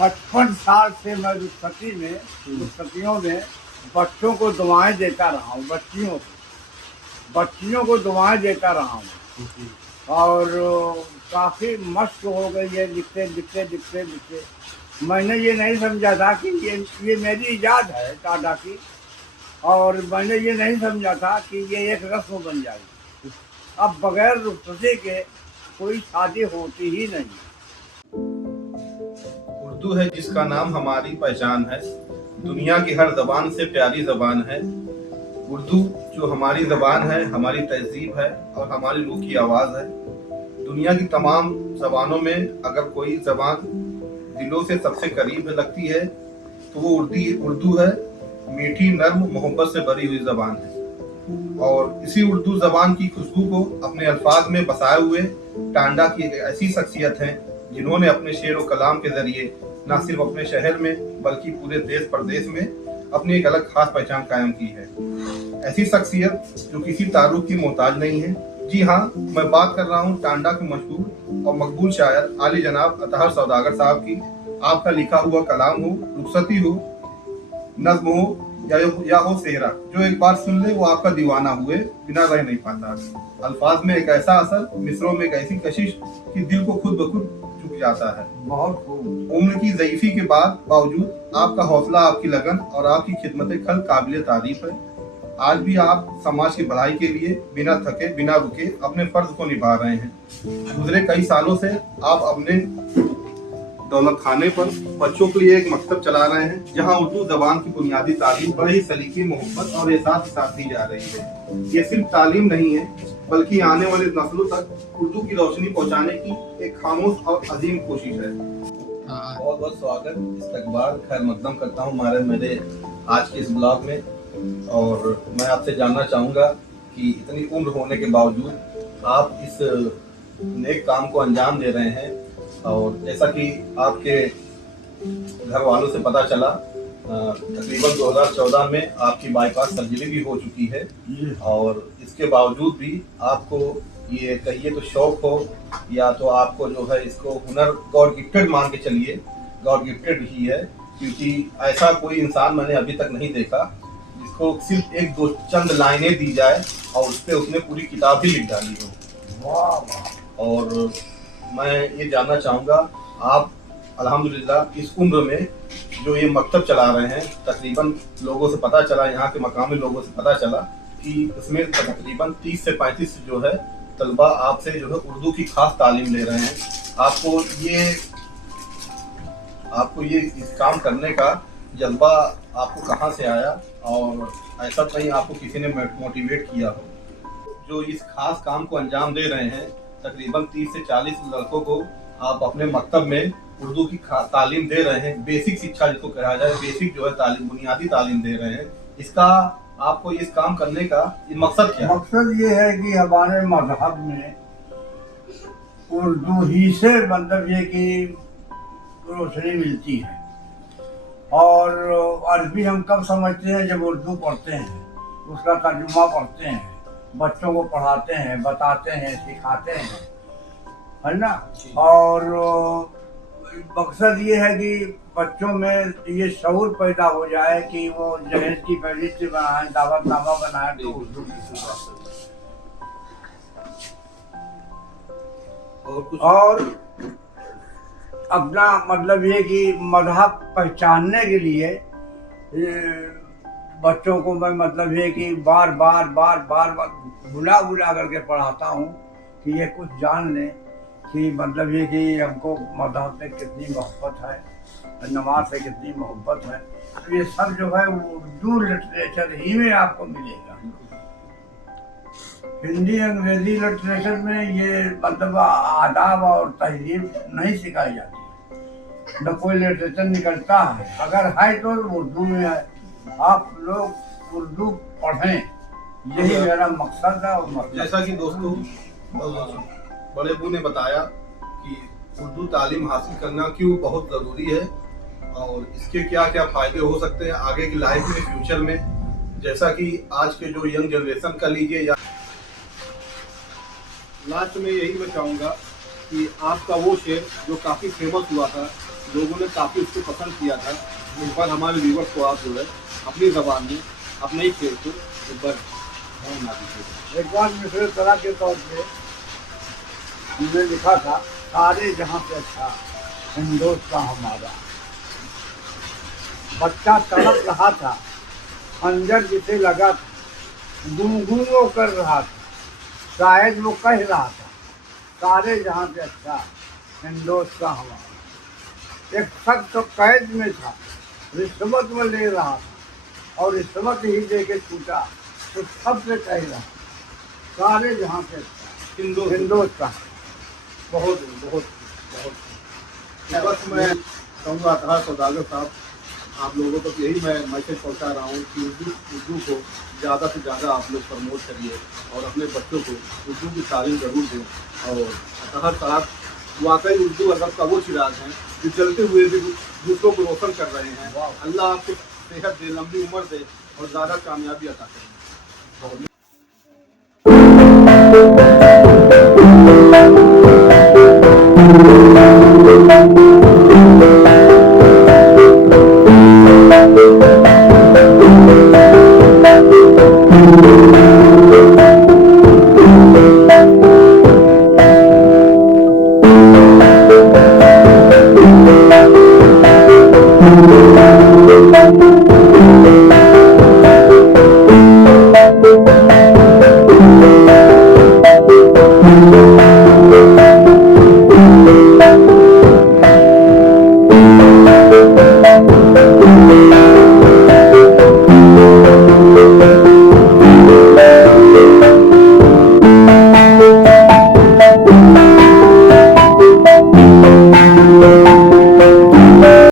55 साल से मैं रुखसतियों में बच्चों को दुआएं देता रहा हूँ, बच्चियों को दुआएं देता रहा हूँ। और काफ़ी मस्त हो गई है लिखते लिखते लिखते लिखते। मैंने ये नहीं समझा था कि ये मेरी इजाद है टाटा की, और मैंने ये नहीं समझा था कि ये एक रस्म बन जाएगी। अब बगैर रुखसती के कोई शादी होती ही नहीं। उर्दू है जिसका नाम हमारी पहचान है, दुनिया की हर जबान से प्यारी जबान है। उर्दू जो हमारी जबान है, हमारी तहजीब है और हमारी रूह की आवाज़ है। दुनिया की तमाम जबानों में अगर कोई जबान दिलों से सबसे करीब लगती है तो वो उर्दू है। मीठी नर्म मोहब्बत से भरी हुई जबान है और इसी उर्दू जबान की खुशबू को अपने अल्फाज में बसाए हुए टांडा की एक ऐसी शख्सियत है जिन्होंने अपने शेर व कलाम के जरिए न सिर्फ अपने शहर में बल्कि पूरे देश प्रदेश में अपनी एक अलग खास पहचान कायम की है। ऐसी शख्सियत जो किसी तारुफ की मोहताज नहीं है। जी हाँ, मैं बात कर रहा हूँ टांडा के मशहूर और मकबूल शायर आली जनाब अतहर सौदागर साहब की। आपका लिखा हुआ कलाम हो, रुखसती हो, नज्म हो या हो सेहरा, जो एक बार सुन ले वो आपका दीवाना हुए बिना रह नहीं पाता। अल्फाज में एक ऐसा असर, मिसरों में एक ऐसी कशिश कि दिल को खुद ब खुद झुक जाता है। बहुत खूब। उम्र की ज़ईफ़ी के बावजूद आपका हौसला, आपकी लगन और आपकी खिदमत खल काबिल तारीफ है। आज भी आप समाज की भलाई के लिए बिना थके बिना रुके अपने फर्ज को निभा रहे हैं। गुजरे कई सालों से आप अपने दौलत खाने पर बच्चों के लिए एक मकतब चला रहे हैं जहां उर्दू जबान की बुनियादी तालीम बड़े ही सलीके, मोहब्बत और एहसास के साथ दी जा रही है। ये सिर्फ तालीम नहीं है बल्कि आने वाली नस्लों तक उर्दू की रोशनी पहुंचाने की एक खामोश और अजीम कोशिश है। बहुत बहुत स्वागत, इस्तकबाल, खैर मकदम करता हूँ मेरे आज के इस ब्लॉग में। और मैं आपसे जानना चाहूँगा कि इतनी उम्र होने के बावजूद आप इस नेक काम को अंजाम दे रहे हैं। और जैसा कि आपके घर वालों से पता चला, तकरीबन 2014 में आपकी बाईपास सर्जरी भी हो चुकी है और इसके बावजूद भी आपको ये कहिए तो शौक हो या तो आपको जो है इसको हुनर गॉड गिफ्टेड मान के चलिए, गॉड गिफ्टेड ही है, क्योंकि ऐसा कोई इंसान मैंने अभी तक नहीं देखा जिसको सिर्फ एक दो चंद लाइनें दी जाए और उस पर उसने पूरी किताब ही लिख डाली हो। और मैं ये जानना चाहूँगा, आप अल्हम्दुलिल्लाह इस उम्र में जो ये मकतब चला रहे हैं, तकरीबन लोगों से पता चला, यहाँ के मकामी लोगों से पता चला कि इसमें तकरीबन 30 से 35 जो है तलबा आपसे जो है उर्दू की खास तालीम ले रहे हैं। आपको ये इस काम करने का जज्बा आपको कहाँ से आया और ऐसा कहीं आपको किसी ने मोटिवेट किया हो? जो इस खास काम को अंजाम दे रहे हैं, तकरीबन 30 से 40 लड़कों को आप अपने मकतब में उर्दू की तालीम दे रहे हैं, बेसिक शिक्षा जिसको कहा जाए, बेसिक जो है तालीम, बुनियादी तालीम दे रहे हैं। इसका आपको इस काम करने का मकसद क्या है? मकसद ये है कि हमारे मजहब में उर्दू ही से मतलब ये कि रोशनी मिलती है। और अरबी हम कब समझते हैं? जब उर्दू पढ़ते हैं, उसका तर्जुमा पढ़ते हैं, बच्चों को पढ़ाते हैं, बताते हैं, सिखाते हैं, है ना। और मकसद ये है कि बच्चों में ये शऊर पैदा हो जाए कि वो जहेज की फहरिस्त बनाए, दावतनामा बनाए तो उर्दू की और अपना मतलब ये कि मजहब पहचानने के लिए बच्चों को मैं मतलब ये कि बार बार बुला करके पढ़ाता हूँ कि ये कुछ जान लें कि मतलब ये कि हमको मजहब से कितनी मोहब्बत है, नमाज से कितनी मोहब्बत है। तो ये सब जो है उर्दू लिटरेचर ही में आपको मिलेगा। हिंदी अंग्रेजी लिटरेचर में ये मतलब आदाब और तहजीब नहीं सिखाई जाती, न कोई लिटरेचर निकलता है। अगर है तो उर्दू में है। आप लोग उर्दू पढ़ें, यही मेरा मकसद है। और जैसा कि दोस्तों बड़े अबू ने बताया कि उर्दू तालीम हासिल करना क्यों बहुत ज़रूरी है और इसके क्या क्या फ़ायदे हो सकते हैं आगे की लाइफ में, फ्यूचर में। जैसा कि आज के जो यंग जनरेशन का लीजिए, या लास्ट में यही मैं चाहूँगा कि आपका वो शेर जो काफ़ी फेमस हुआ था लोगों ने काफ़ी उसको पसंद किया था। इस बार हमारे व्यूवर्स को आप जो है अपनी ज़बान में अपने ही खेल को एक बार बना दीजिए। एक बार मिश्र तरह के तौर पे हमने लिखा था, सारे जहाँ से अच्छा हिंदुस्तान हमारा। बच्चा तड़प रहा था, खंजर जिसे लगा था, गुनगुन वो कर रहा था, शायद वो कह रहा था, सारे जहाँ से अच्छा हिंदुस्तान हमारा। एक शख्स तो कैद में था, रिश्वत में ले रहा था और रिश्वत ही दे के छूटा तो सबसे कह रहा, सारे जहाँ से अच्छा हिंदुस्तान। बहुत बहुत बहुत बस मैं कहूँगा अतहर सौदागर साहब, आप लोगों तक यही मैं मैसेज पहुँचा रहा हूँ कि उर्दू को ज़्यादा से ज़्यादा आप लोग प्रमोट करिए और अपने बच्चों को उर्दू की तालीम ज़रूर दें। और अतहर साहब वाकई उर्दू अदब का वो चिराग हैं जो चलते हुए भी दूसरों को रोशन कर रहे हैं। अल्लाह आपको सेहत दे, लंबी उम्र दे और ज़्यादा कामयाबी अता करें।